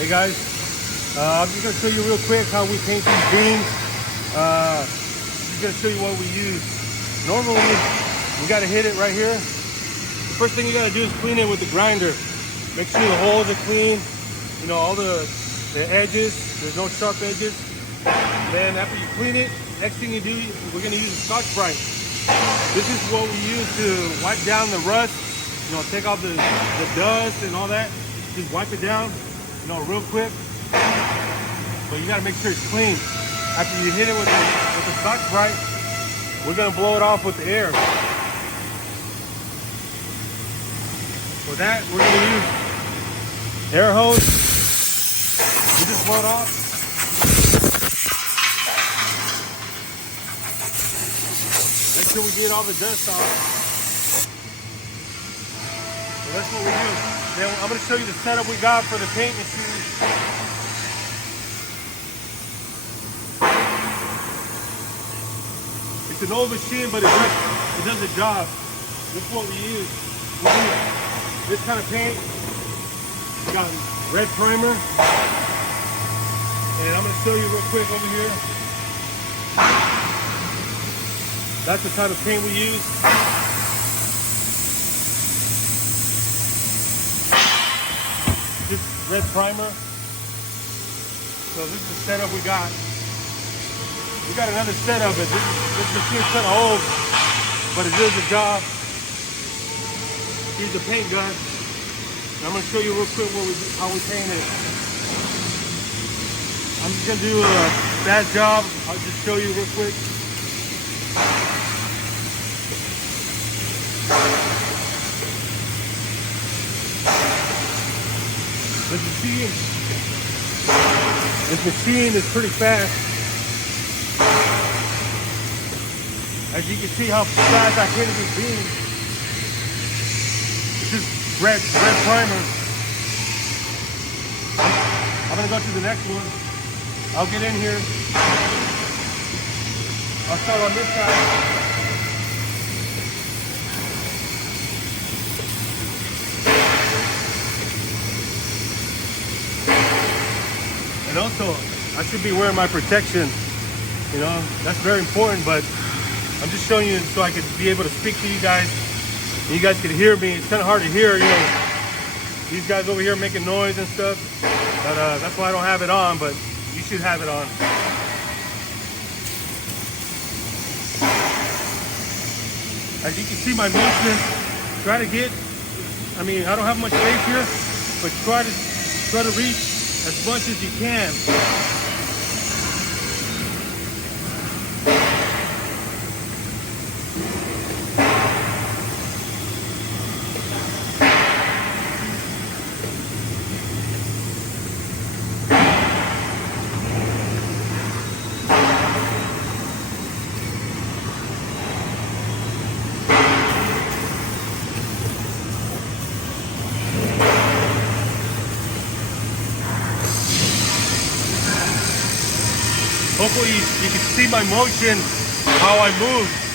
Hey guys, I'm just gonna show you real quick how we paint these beams. Just gonna show you what we use. Normally, we gotta hit it right here. The first thing you gotta do is clean it with the grinder. Make sure the holes are clean. You know, all the edges, there's no sharp edges. Then after you clean it, next thing you do, we're gonna use a Scotch-Brite. This is what we use to wipe down the rust, you know, take off the dust and all that. Just wipe it down, you know, real quick. But you gotta make sure it's clean. After you hit it with the Scotch-Brite, we're gonna blow it off with the air. For that, we're gonna use air hose. We just blow it off. Make sure we get all the dust off. So that's what we do. Then I'm gonna show you the setup we got for the paint machine. It's an old machine, but it does the job. This is what we use. We use this kind of paint. We got red primer. And I'm gonna show you real quick over here. That's the type of paint we use. Just red primer. So this is the setup we got. We got another setup, but this machine's kind of old, but it does the job. Here's the paint gun. And I'm gonna show you real quick how we paint it. I'm just gonna do a fast job. I'll just show you real quick. This machine is pretty fast. As you can see how fast I hit this beam. It's just red primer. I'm gonna go to the next one. I'll get in here. I'll start on this side. And also, I should be wearing my protection. You know, that's very important, but I'm just showing you so I could be able to speak to you guys. And you guys could hear me. It's kind of hard to hear, you know, these guys over here making noise and stuff. But that's why I don't have it on, but you should have it on. As you can see my motion, try to get, I mean, I don't have much space here, but try to reach as much as you can. Hopefully you can see my motion, how I move.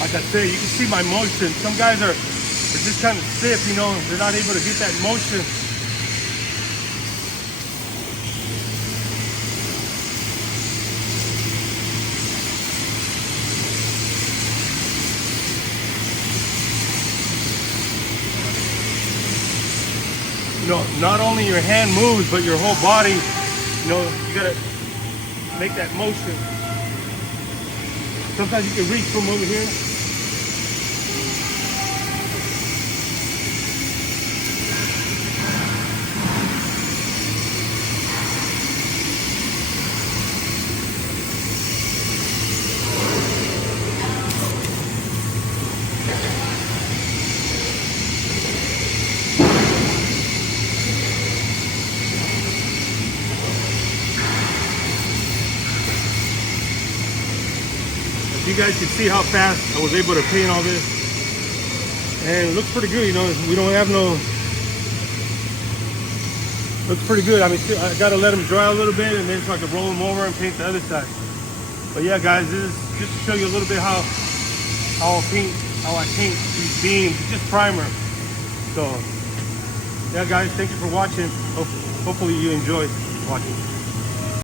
Like I say, you can see my motion. Some guys are just kind of stiff, you know, they're not able to get that motion. You know, not only your hand moves, but your whole body, you know, you gotta make that motion. Sometimes you can reach from over here. You guys can see how fast I was able to paint all this. And it looks pretty good, you know. We don't have no... Looks pretty good. I mean, I gotta let them dry a little bit and then so I can roll them over and paint the other side. But yeah, guys, this is just to show you a little bit how I paint these beams. It's just primer. So yeah, guys, thank you for watching. Hopefully you enjoyed watching.